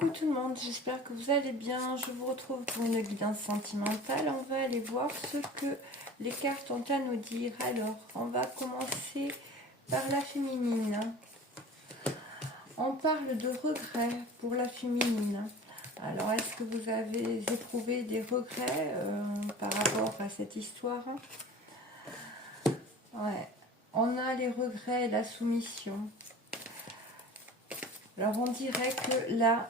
Coucou tout le monde, j'espère que vous allez bien. Je vous retrouve pour une guidance sentimentale. On va aller voir ce que les cartes ont à nous dire. Alors, on va commencer par la féminine. On parle de regrets pour la féminine. Alors, est-ce que vous avez éprouvé des regrets par rapport à cette histoire? Ouais. On a les regrets et la soumission. Alors, on dirait que là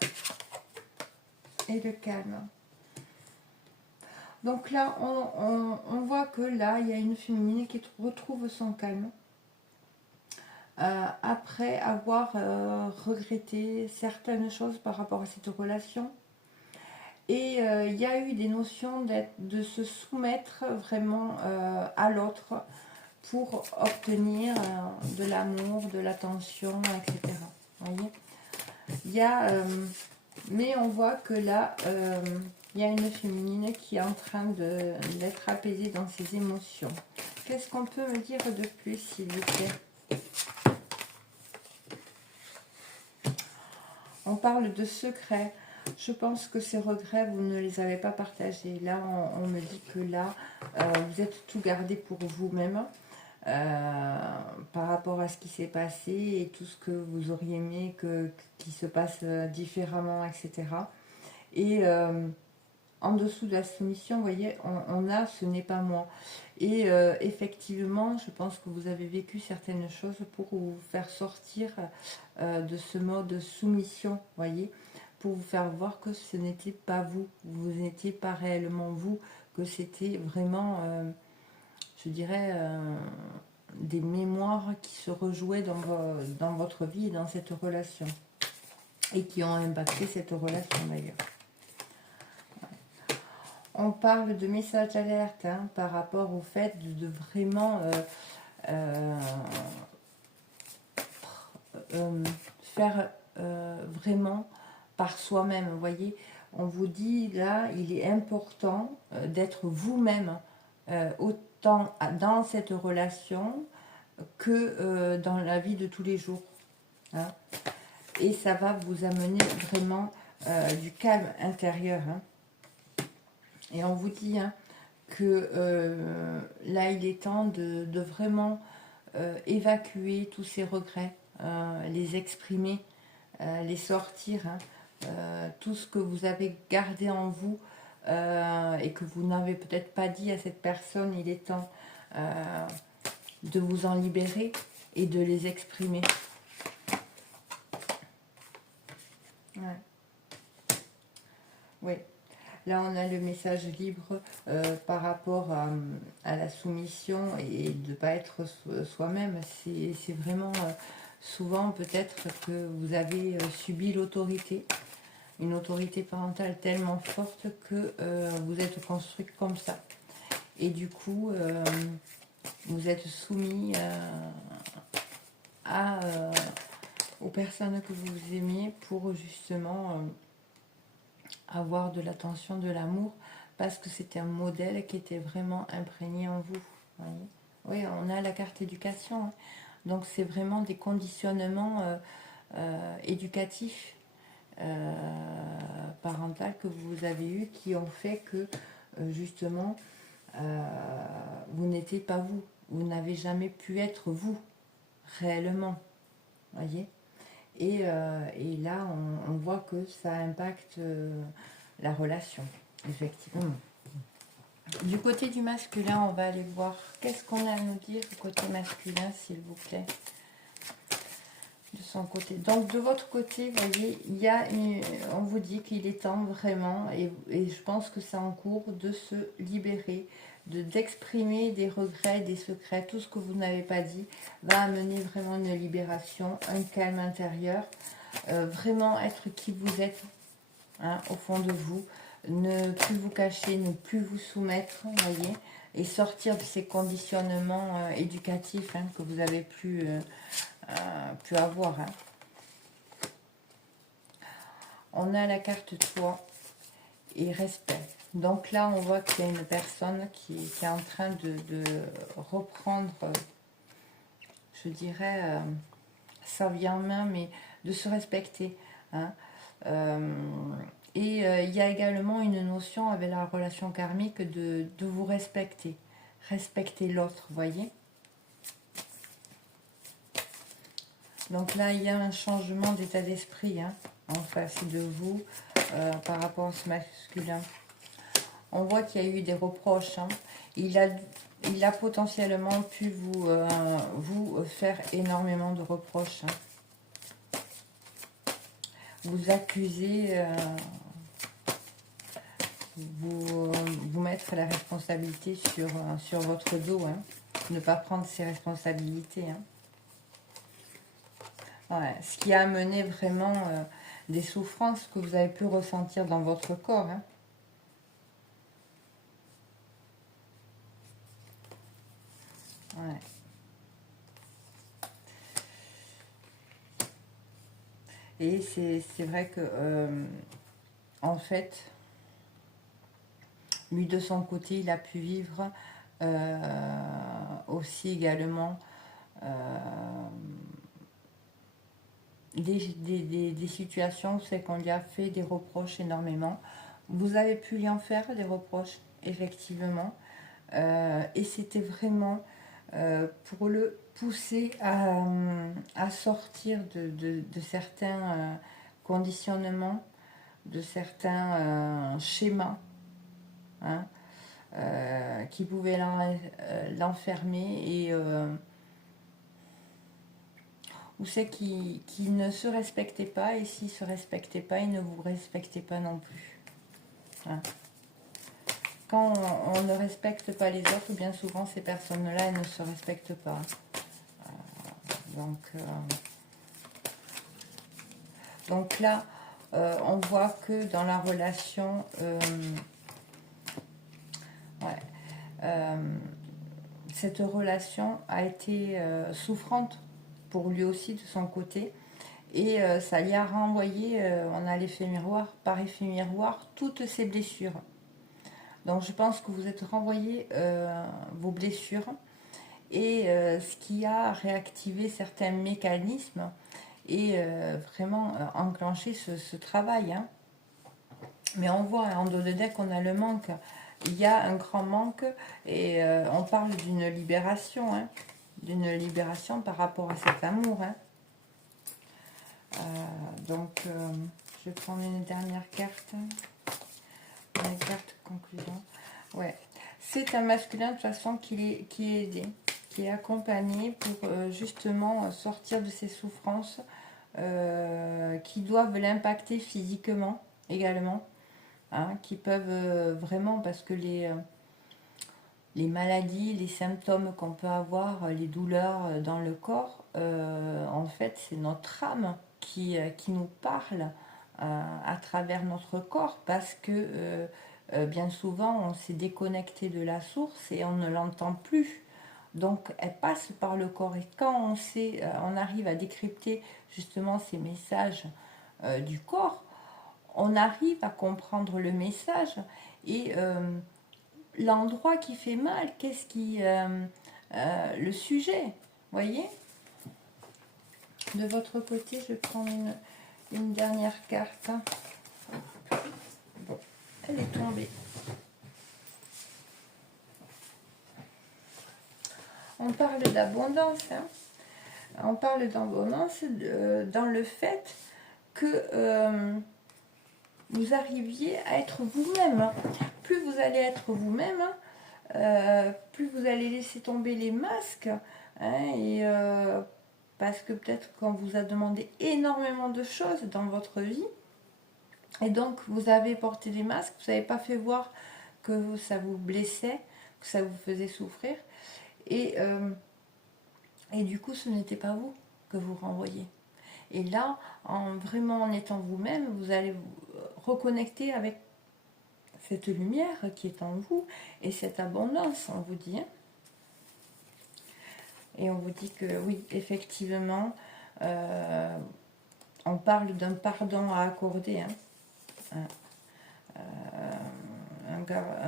est le calme. Donc là, on voit que là, il y a une féminine qui retrouve son calme. Après avoir regretté certaines choses par rapport à cette relation. Et il y a eu des notions de se soumettre vraiment à l'autre pour obtenir de l'amour, de l'attention, etc. Vous voyez, il y a, mais on voit que là, il y a une féminine qui est en train d'être apaisée dans ses émotions. Qu'est-ce qu'on peut me dire de plus, s'il vous plaît? On parle de secrets. Je pense que ces regrets, vous ne les avez pas partagés. Là, on me dit que là, vous êtes tout gardé pour vous-même. Par rapport à ce qui s'est passé et tout ce que vous auriez aimé qui se passe différemment, etc. Et en dessous de la soumission, vous voyez, on a ce n'est pas moi. Et effectivement, je pense que vous avez vécu certaines choses pour vous faire sortir de ce mode soumission, vous voyez, pour vous faire voir que ce n'était pas vous, vous n'étiez pas réellement vous, que c'était vraiment, je dirais, des mémoires qui se rejouaient dans votre vie et dans cette relation, et qui ont impacté cette relation d'ailleurs. On parle de message d'alerte par rapport au fait de vraiment faire vraiment par soi-même. Vous voyez, on vous dit là, il est important d'être vous-même autant dans cette relation que dans la vie de tous les jours. Hein. Et ça va vous amener vraiment du calme intérieur. Hein. Et on vous dit que là, il est temps de vraiment évacuer tous ces regrets, les exprimer, les sortir, tout ce que vous avez gardé en vous et que vous n'avez peut-être pas dit à cette personne, il est temps de vous en libérer et de les exprimer. Ouais. Oui. Là, on a le message libre par rapport à la soumission et de ne pas être soi-même. C'est vraiment souvent peut-être que vous avez subi l'autorité, une autorité parentale tellement forte que vous êtes construit comme ça. Et du coup, vous êtes soumis aux personnes que vous aimiez pour justement avoir de l'attention, de l'amour, parce que c'était un modèle qui était vraiment imprégné en vous. Voyez, oui, on a la carte éducation, hein. Donc c'est vraiment des conditionnements éducatifs, parentaux que vous avez eu, qui ont fait que justement vous n'étiez pas vous, vous n'avez jamais pu être vous réellement, voyez. Et là, on voit que ça impacte la relation, effectivement. Du côté du masculin, on va aller voir qu'est-ce qu'on a à nous dire du côté masculin, s'il vous plaît. De son côté. Donc, de votre côté, vous voyez, on vous dit qu'il est temps vraiment, et je pense que c'est en cours, de se libérer, d'exprimer des regrets, des secrets, tout ce que vous n'avez pas dit va amener vraiment une libération, un calme intérieur, vraiment être qui vous êtes, au fond de vous, ne plus vous cacher, ne plus vous soumettre, voyez, et sortir de ces conditionnements éducatifs que vous avez pu avoir. On a la carte toi et respect. Donc là, on voit qu'il y a une personne qui est en train de reprendre, je dirais, sa vie en main, mais de se respecter. Il y a également une notion avec la relation karmique de vous respecter. Respecter l'autre, voyez. Donc là, il y a un changement d'état d'esprit hein, en face de vous par rapport à ce masculin. On voit qu'il y a eu des reproches. Hein. Il a potentiellement pu vous faire énormément de reproches. Hein. Vous accuser, vous mettre la responsabilité sur votre dos. Hein. Ne pas prendre ses responsabilités. Hein. Ouais, ce qui a amené vraiment des souffrances que vous avez pu ressentir dans votre corps. Hein. Ouais. Et c'est vrai que, en fait, lui de son côté, il a pu vivre aussi également des situations, c'est qu'on lui a fait des reproches énormément. Vous avez pu lui en faire des reproches, effectivement. Et c'était vraiment pour le pousser à sortir de certains conditionnements, de certains schémas hein, qui pouvaient l'enfermer et où c'est qu'il ne se respectait pas, et s'il ne se respectait pas, il ne vous respectait pas non plus. Hein. Quand on ne respecte pas les autres, bien souvent ces personnes-là, elles ne se respectent pas. Donc là, on voit que dans la relation, cette relation a été souffrante pour lui aussi de son côté. Et ça lui a renvoyé, on a l'effet miroir, par effet miroir, toutes ses blessures. Donc je pense que vous êtes renvoyé vos blessures et ce qui a réactivé certains mécanismes et vraiment enclenché ce travail. Hein. Mais on voit en dos de deck qu'on a le manque. Il y a un grand manque et on parle d'une libération. Hein. D'une libération par rapport à cet amour. Hein. Je vais prendre une dernière carte. Une carte conclusion. Ouais. C'est un masculin de toute façon qui est aidé, qui est accompagné pour justement sortir de ses souffrances qui doivent l'impacter physiquement également. Hein, qui peuvent vraiment, parce que les maladies, les symptômes qu'on peut avoir, les douleurs dans le corps, en fait, c'est notre âme qui nous parle à travers notre corps, parce que bien souvent, on s'est déconnecté de la source et on ne l'entend plus. Donc, elle passe par le corps. Et quand on arrive à décrypter justement ces messages du corps, on arrive à comprendre le message et l'endroit qui fait mal, qu'est-ce qui... le sujet, voyez. De votre côté, je vais prendre une dernière carte. Bon, elle est tombée. On parle d'abondance. Hein. On parle d'abondance dans le fait que vous arriviez à être vous-même. Plus vous allez être vous-même, plus vous allez laisser tomber les masques. Hein, et parce que peut-être qu'on vous a demandé énormément de choses dans votre vie. Et donc, vous avez porté des masques, vous n'avez pas fait voir que ça vous blessait, que ça vous faisait souffrir. Et du coup, ce n'était pas vous que vous renvoyez. Et là, vraiment en étant vous-même, vous allez vous reconnecter avec cette lumière qui est en vous et cette abondance, on vous dit. Hein. Et on vous dit que oui, effectivement, on parle d'un pardon à accorder. Hein.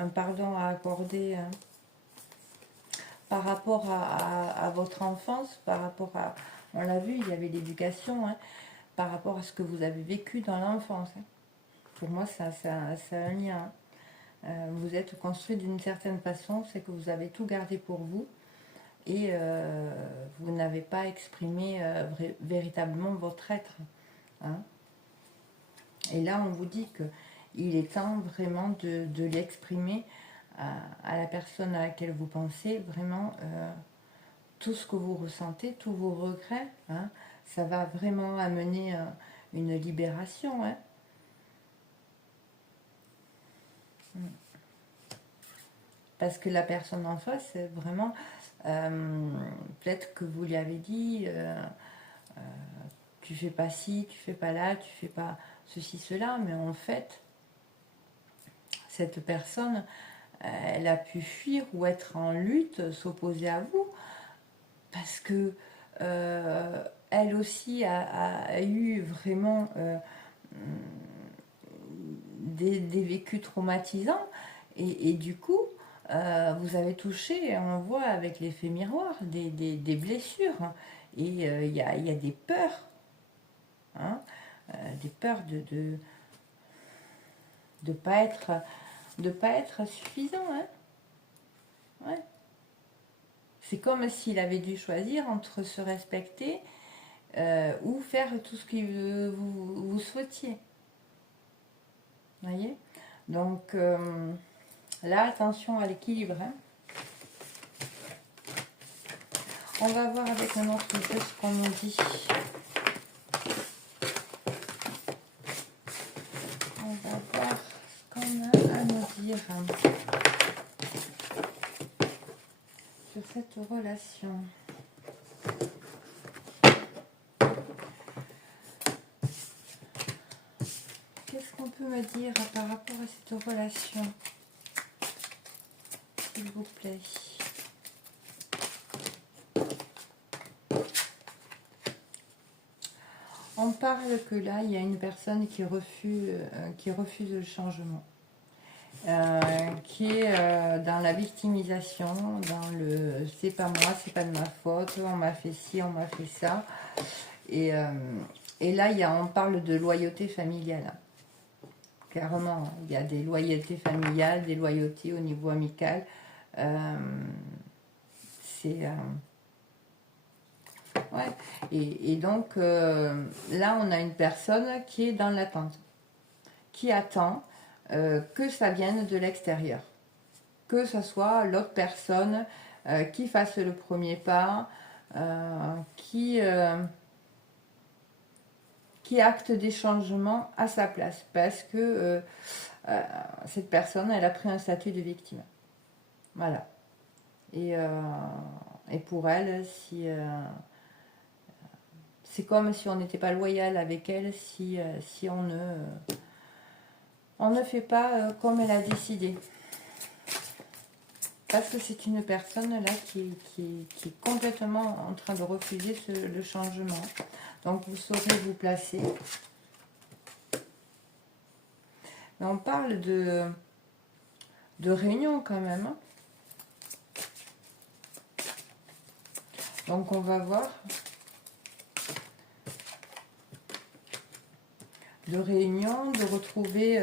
Un pardon à accorder par rapport à votre enfance, par rapport à... On l'a vu, il y avait l'éducation, hein, par rapport à ce que vous avez vécu dans l'enfance. Hein. Pour moi, ça a un lien. Vous êtes construit d'une certaine façon, c'est que vous avez tout gardé pour vous et vous n'avez pas exprimé véritablement votre être. Hein. Et là, on vous dit qu'il est temps vraiment de l'exprimer à la personne à laquelle vous pensez, vraiment tout ce que vous ressentez, tous vos regrets. Hein, ça va vraiment amener une libération. Hein. Parce que la personne en face, c'est vraiment... peut-être que vous lui avez dit tu fais pas ci, tu fais pas là, tu fais pas ceci, cela, mais en fait, cette personne, elle a pu fuir ou être en lutte, s'opposer à vous, parce que elle aussi a eu vraiment des vécus traumatisants, et du coup, vous avez touché, on voit avec l'effet miroir, des blessures, hein, et il y a des peurs, hein, des peurs de pas être suffisant. Hein. Ouais. C'est comme s'il avait dû choisir entre se respecter ou faire tout ce que vous souhaitiez. Vous voyez? Donc là, attention à l'équilibre. Hein. On va voir avec un autre jeu ce qu'on nous dit. On va voir ce qu'on a à nous dire sur cette relation. Qu'est-ce qu'on peut me dire par rapport à cette relation, s'il vous plaît? On parle que là, il y a une personne qui refuse le changement, qui est dans la victimisation, dans le « c'est pas moi, c'est pas de ma faute, on m'a fait ci, on m'a fait ça ». Et là, on parle de loyauté familiale. Carrément, il y a des loyautés familiales, des loyautés au niveau amical. Ouais. Et donc, là, on a une personne qui est dans l'attente, qui attend que ça vienne de l'extérieur, que ce soit l'autre personne qui fasse le premier pas, qui acte des changements à sa place, parce que cette personne, elle a pris un statut de victime. Voilà. Et pour elle, si... c'est comme si on n'était pas loyal avec elle, si on ne fait pas comme elle a décidé. Parce que c'est une personne là qui est complètement en train de refuser le changement. Donc vous saurez vous placer. Mais on parle de réunion quand même. Donc on va voir. De réunion, de retrouver,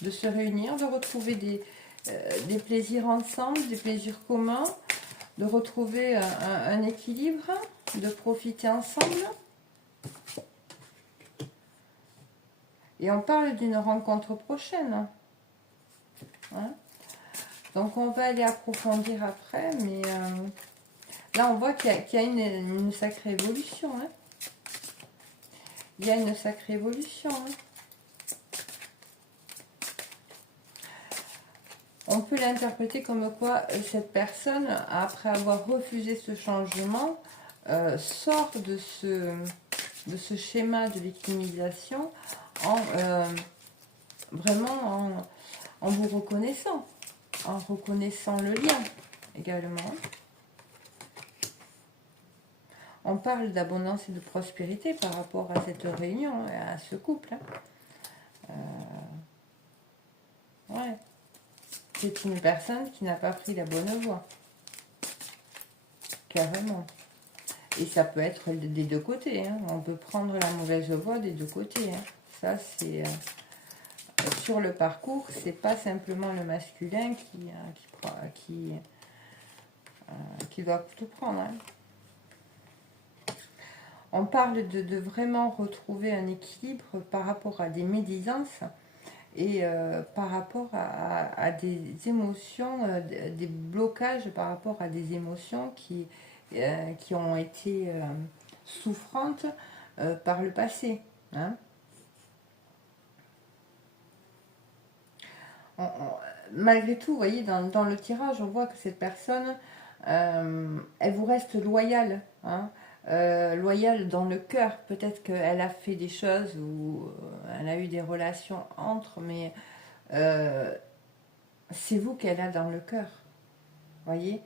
de se réunir, de retrouver des plaisirs ensemble, des plaisirs communs, de retrouver un équilibre, de profiter ensemble. Et on parle d'une rencontre prochaine. Hein? Donc on va aller approfondir après, mais là on voit qu'il y a une sacrée évolution. Hein? Il y a une sacrée évolution. Hein? On peut l'interpréter comme quoi cette personne, après avoir refusé ce changement, sort de ce schéma de victimisation vraiment en vous reconnaissant, en reconnaissant le lien également. On parle d'abondance et de prospérité par rapport à cette réunion, à ce couple. Hein. Ouais. C'est une personne qui n'a pas pris la bonne voie. Carrément. Et ça peut être des deux côtés. Hein. On peut prendre la mauvaise voie des deux côtés. Hein. Ça, c'est... sur le parcours, c'est pas simplement le masculin qui doit tout prendre. Hein. On parle de vraiment retrouver un équilibre par rapport à des médisances et par rapport à des émotions, des blocages par rapport à des émotions qui ont été souffrantes par le passé. Hein. Malgré tout, vous voyez, dans le tirage, on voit que cette personne, elle vous reste loyale. Hein. Loyale dans le cœur. Peut-être qu'elle a fait des choses ou elle a eu des relations entre, mais c'est vous qu'elle a dans le cœur. Voyez.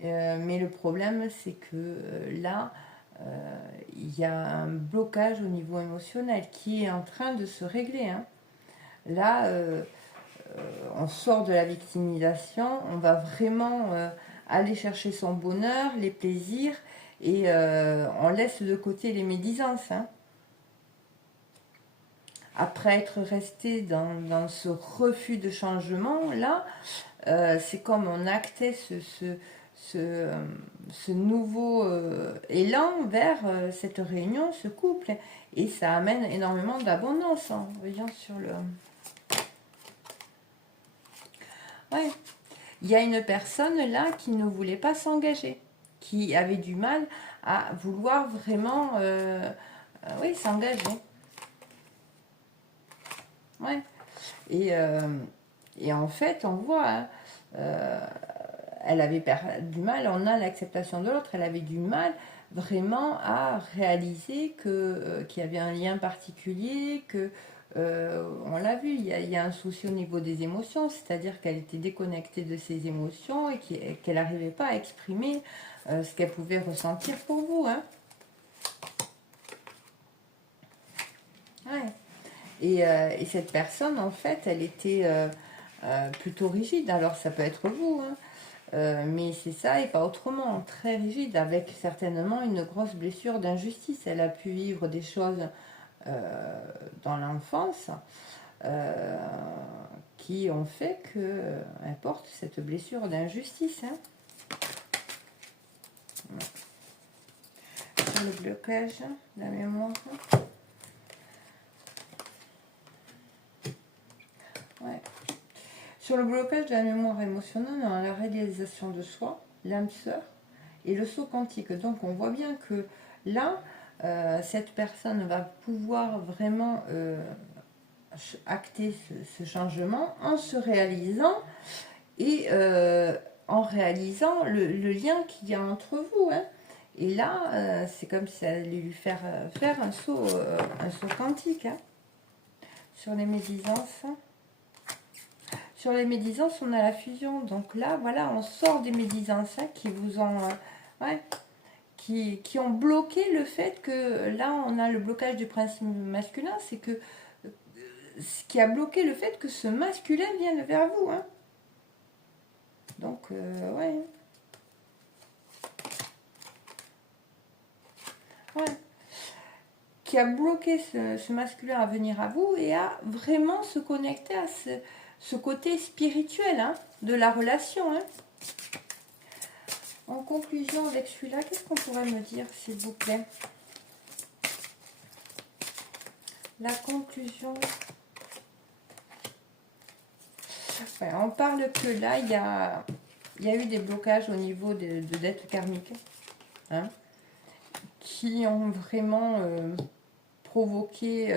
Mais le problème, c'est que là, il y a un blocage au niveau émotionnel qui est en train de se régler. Hein. Là, on sort de la victimisation, on va vraiment aller chercher son bonheur, les plaisirs, et on laisse de côté les médisances. Hein. Après être resté dans ce refus de changement, là, c'est comme on actait ce nouveau élan vers cette réunion, ce couple, et ça amène énormément d'abondance. Hein. Voyons sur le... Ouais. Il y a une personne là qui ne voulait pas s'engager, qui avait du mal à vouloir vraiment oui, s'engager. Ouais. Et en fait, on voit, hein, elle avait du mal, on a l'acceptation de l'autre, elle avait du mal vraiment à réaliser qu'il y avait un lien particulier, que on l'a vu, il y a un souci au niveau des émotions, c'est-à-dire qu'elle était déconnectée de ses émotions et qu'elle n'arrivait pas à exprimer ce qu'elle pouvait ressentir pour vous. Hein. Ouais. Et cette personne, en fait, elle était plutôt rigide. Alors, ça peut être vous, hein. Mais c'est ça et pas autrement. Très rigide, avec certainement une grosse blessure d'injustice. Elle a pu vivre des choses dans l'enfance qui ont fait qu'elle porte cette blessure d'injustice. Hein. Sur le blocage de la mémoire. Ouais. Sur le blocage de la mémoire émotionnelle, on a la réalisation de soi, l'âme sœur et le saut quantique. Donc on voit bien que là, cette personne va pouvoir vraiment acter ce changement en se réalisant et en réalisant le lien qu'il y a entre vous. Hein. Et là, c'est comme si ça allait lui faire un saut quantique. Hein. Sur les médisances. Sur les médisances, on a la fusion. Donc là, voilà, on sort des médisances hein, qui vous ont... ouais, qui ont bloqué le fait que... Là, on a le blocage du principe masculin. C'est que... ce qui a bloqué le fait que ce masculin vienne vers vous. Hein. Donc, ouais. Ouais. Qui a bloqué ce masculin à venir à vous et à vraiment se connecter à ce côté spirituel hein, de la relation. Hein. En conclusion avec celui-là, qu'est-ce qu'on pourrait me dire, s'il vous plaît? La conclusion. Ouais, on parle que là, il y a eu des blocages au niveau de dettes karmiques hein, qui ont vraiment provoqué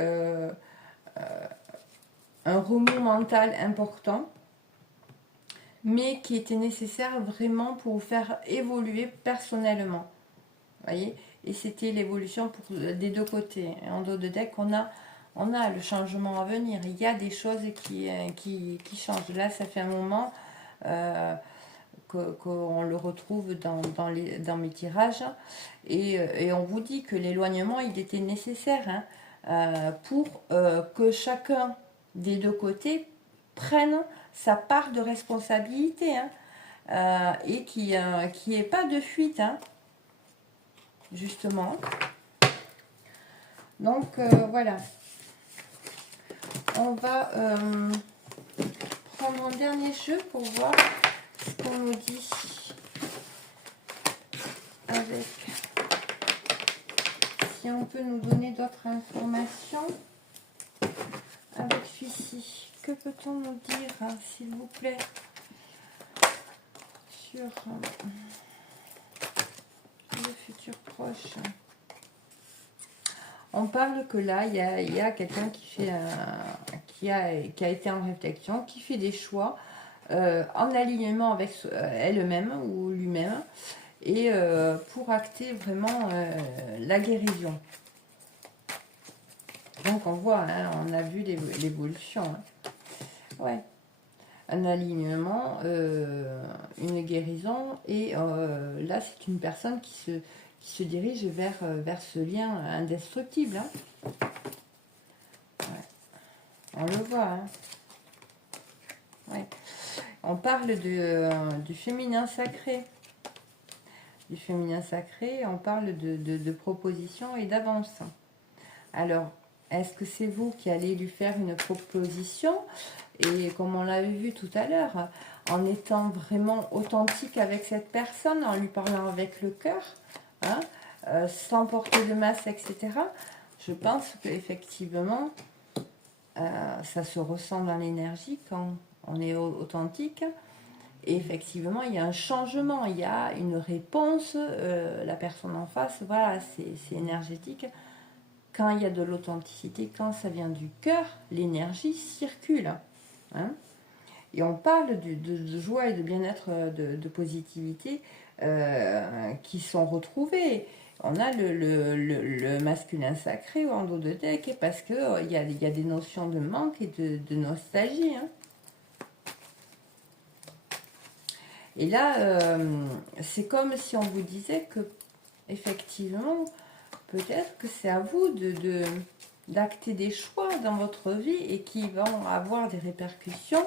un remous mental important, mais qui était nécessaire vraiment pour vous faire évoluer personnellement. Voyez, et c'était l'évolution des deux côtés. En dos de deck, on a le changement à venir. Il y a des choses qui changent. Là, ça fait un moment qu'on le retrouve dans mes tirages. Et on vous dit que l'éloignement, il était nécessaire hein, pour que chacun des deux côtés prenne sa part de responsabilité hein, et qu'il n'y ait pas de fuite. Hein. justement. Donc, voilà. On va prendre un dernier jeu pour voir ce qu'on nous dit avec... Si on peut nous donner d'autres informations avec celui-ci. Que peut-on nous dire, s'il vous plaît, sur le futur proche? On parle que là, il y a quelqu'un qui fait qui a été en réflexion, qui fait des choix en alignement avec elle-même ou lui-même, et pour acter vraiment la guérison. Donc on voit, hein, on a vu l'évolution. Hein. Ouais. Un alignement, une guérison, et là c'est une personne qui se dirige vers ce lien indestructible. Hein. Ouais. On le voit. Hein. Ouais. On parle du féminin sacré. Du féminin sacré, on parle de proposition et d'avance. Alors, est-ce que c'est vous qui allez lui faire une proposition? Et comme on l'avait vu tout à l'heure, en étant vraiment authentique avec cette personne, en lui parlant avec le cœur, hein, sans porter de masque, etc. Je pense qu'effectivement, ça se ressent dans l'énergie quand on est authentique. Et effectivement, il y a un changement, il y a une réponse, la personne en face, voilà, c'est énergétique. Quand il y a de l'authenticité, quand ça vient du cœur, l'énergie circule. Hein. Et on parle de joie et de bien-être, de positivité qui sont retrouvés. On a le masculin sacré en dos de deck parce qu'il y a des notions de manque et de nostalgie. Hein. Et là, c'est comme si on vous disait que, effectivement, peut-être que c'est à vous d'acter des choix dans votre vie et qui vont avoir des répercussions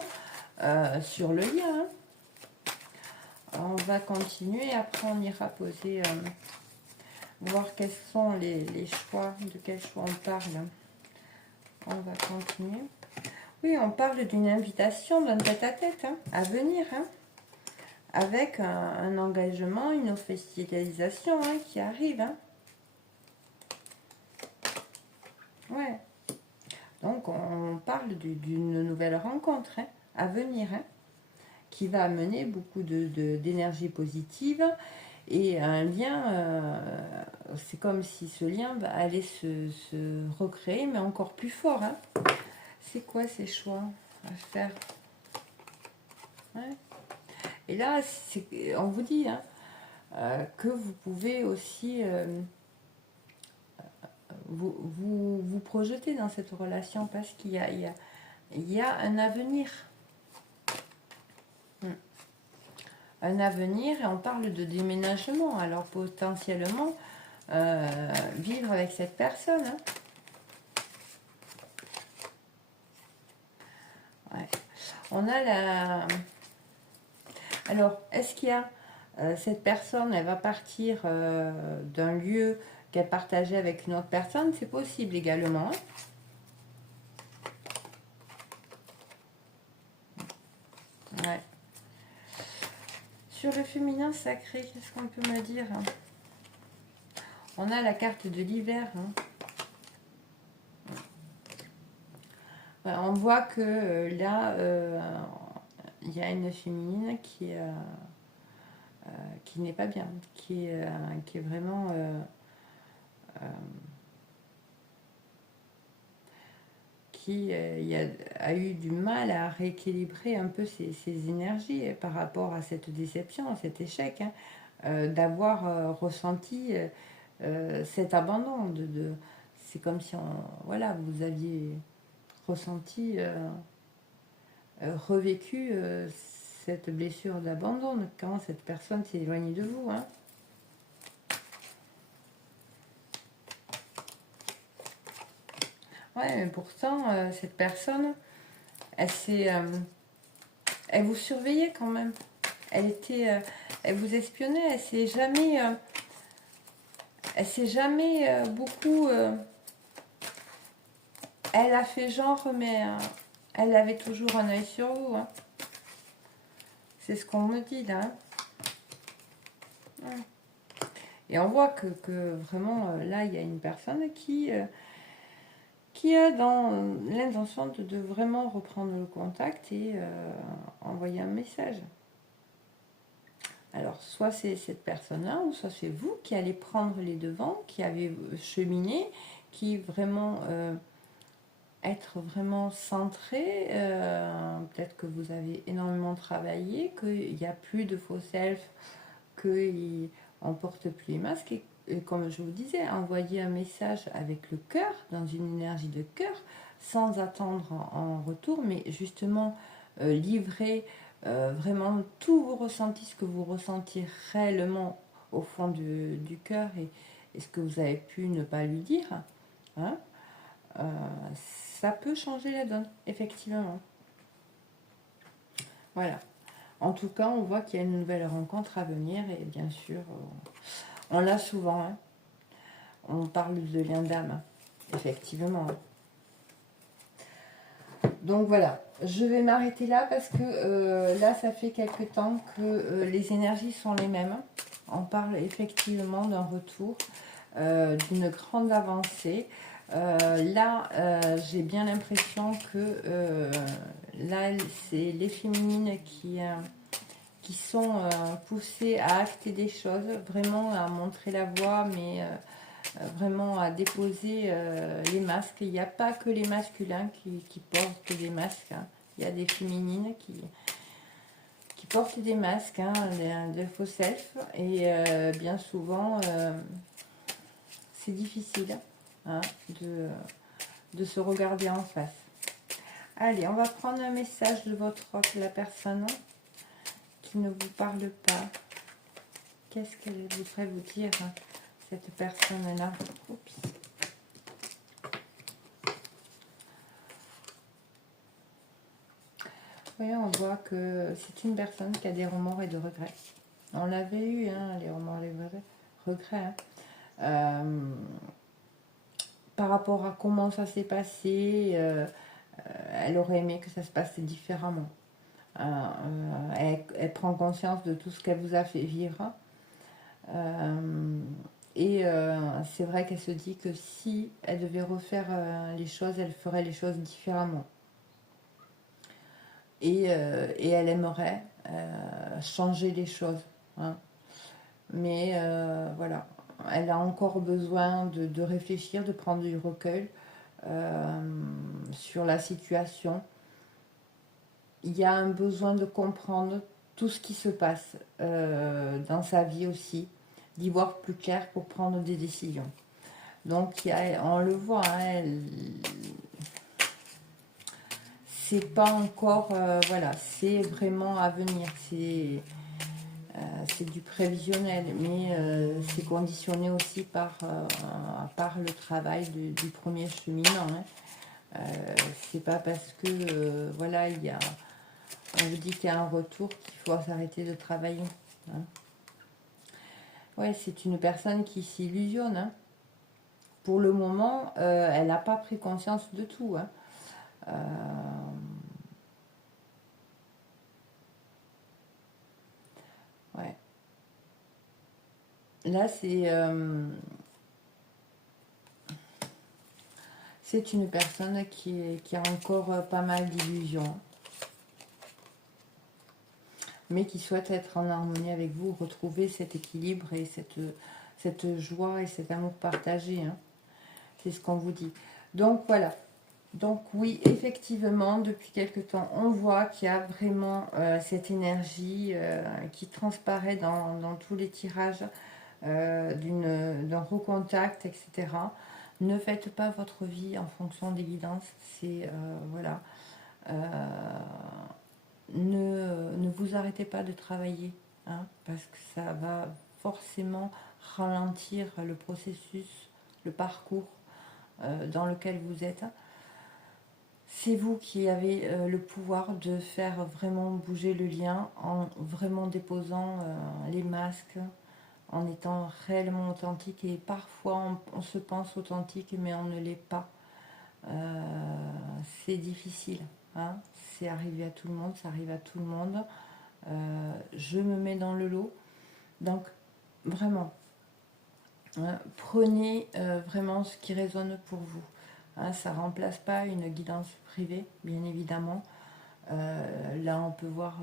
sur le lien. Hein. On va continuer, après on ira poser, voir quels sont les choix, de quels choix on parle. On va continuer. Oui, on parle d'une invitation d'un tête-à-tête hein, à venir. Hein. Avec un engagement, une officialisation hein, qui arrive. Hein. Ouais. Donc, on parle d'une nouvelle rencontre hein, à venir, hein, qui va amener beaucoup d'énergie positive et un lien, c'est comme si ce lien allait se recréer, mais encore plus fort. Hein. C'est quoi ces choix à faire? Ouais. Et là, on vous dit hein, que vous pouvez aussi vous projeter dans cette relation parce qu'il y a un avenir. Un avenir, et on parle de déménagement. Alors potentiellement, vivre avec cette personne. Hein. Ouais. On a la... Alors, est-ce qu'il y a cette personne, elle va partir d'un lieu qu'elle partageait avec une autre personne? C'est possible également. Hein. Ouais. Sur le féminin sacré, qu'est-ce qu'on peut me dire? On a la carte de l'hiver. Hein. Ouais, on voit que là, il y a une féminine qui n'est pas bien, qui est vraiment qui a eu du mal à rééquilibrer un peu ses énergies par rapport à cette déception, à cet échec, hein, d'avoir ressenti cet abandon. C'est comme si voilà, vous aviez ressenti, revécu cette blessure d'abandon quand cette personne s'est éloignée de vous. Hein. Ouais, mais pourtant, cette personne, elle vous surveillait quand même. Elle vous espionnait, elle s'est jamais... Elle s'est jamais beaucoup... elle a fait genre, mais elle avait toujours un œil sur vous. Hein. C'est ce qu'on me dit là. Hein. Et on voit que vraiment, là, il y a une personne qui a dans l'intention de vraiment reprendre le contact et envoyer un message. Alors, soit c'est cette personne-là, ou soit c'est vous qui allez prendre les devants, qui avez cheminé, qui vraiment être vraiment centré. Peut-être que vous avez énormément travaillé, qu'il n'y a plus de faux self, qu'on ne porte plus les masques. Et comme je vous disais, envoyer un message avec le cœur, dans une énergie de cœur, sans attendre en retour, mais justement livrer vraiment tous vos ressentis, ce que vous ressentiez réellement au fond du cœur et ce que vous avez pu ne pas lui dire, hein, ça peut changer la donne, effectivement. Voilà. En tout cas, on voit qu'il y a une nouvelle rencontre à venir et bien sûr, on l'a souvent. Hein. On parle de lien d'âme, effectivement. Donc voilà, je vais m'arrêter là parce que là, ça fait quelques temps que les énergies sont les mêmes. On parle effectivement d'un retour, d'une grande avancée. Là, j'ai bien l'impression que là, c'est les féminines qui sont poussées à acter des choses, vraiment à montrer la voie, mais vraiment à déposer les masques. Il n'y a pas que les masculins qui portent des masques. Hein. Il y a des féminines qui portent des masques, hein, des faux self. Et bien souvent, c'est difficile hein, de se regarder en face. Allez, on va prendre un message de votre hôte, la personne qui ne vous parle pas. Qu'est-ce qu'elle voudrait vous dire, hein, cette personne-là? Oups. Oui, on voit que c'est une personne qui a des remords et de regrets. On l'avait eu, hein, les remords et les regrets. Hein. Par rapport à comment ça s'est passé, elle aurait aimé que ça se passe différemment. Elle prend conscience de tout ce qu'elle vous a fait vivre. Et c'est vrai qu'elle se dit que si elle devait refaire les choses, elle ferait les choses différemment. Et elle aimerait changer les choses. Hein. Mais voilà, elle a encore besoin de réfléchir, de prendre du recul sur la situation. Il y a un besoin de comprendre tout ce qui se passe dans sa vie aussi, d'y voir plus clair pour prendre des décisions. Donc on le voit, hein, c'est pas encore, voilà, c'est vraiment à venir, c'est du prévisionnel, mais c'est conditionné aussi par le travail du premier cheminant. Hein. C'est pas parce que, voilà, on vous dit qu'il y a un retour qu'il faut s'arrêter de travailler. Hein. Ouais, c'est une personne qui s'illusionne. Hein. Pour le moment, elle n'a pas pris conscience de tout. Hein. Ouais. Là, c'est une personne qui a encore pas mal d'illusions, mais qui souhaite être en harmonie avec vous, retrouver cet équilibre et cette joie et cet amour partagé. Hein. C'est ce qu'on vous dit. Donc voilà. Donc oui, effectivement, depuis quelque temps, on voit qu'il y a vraiment cette énergie qui transparaît dans tous les tirages d'un recontact, etc. Ne faites pas votre vie en fonction des guidances. C'est, voilà. Ne vous arrêtez pas de travailler, hein, parce que ça va forcément ralentir le processus, le parcours dans lequel vous êtes. C'est vous qui avez le pouvoir de faire vraiment bouger le lien en vraiment déposant les masques, en étant réellement authentique. Et parfois, on se pense authentique, mais on ne l'est pas. C'est difficile. Hein, c'est arrivé à tout le monde, ça arrive à tout le monde. Je me mets dans le lot. Donc, vraiment, hein, prenez vraiment ce qui résonne pour vous. Hein, ça ne remplace pas une guidance privée, bien évidemment. Là, on peut voir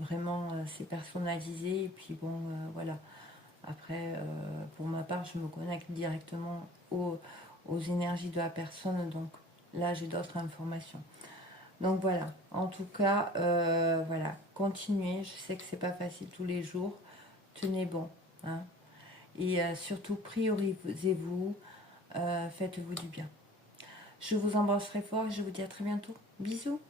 vraiment, c'est personnalisé. Et puis bon, voilà. Après, pour ma part, je me connecte directement aux énergies de la personne. Donc là, j'ai d'autres informations. Donc voilà. En tout cas, voilà. Continuez. Je sais que c'est pas facile tous les jours. Tenez bon. Hein. Et surtout, priorisez-vous. Faites-vous du bien. Je vous embrasse très fort et je vous dis à très bientôt. Bisous.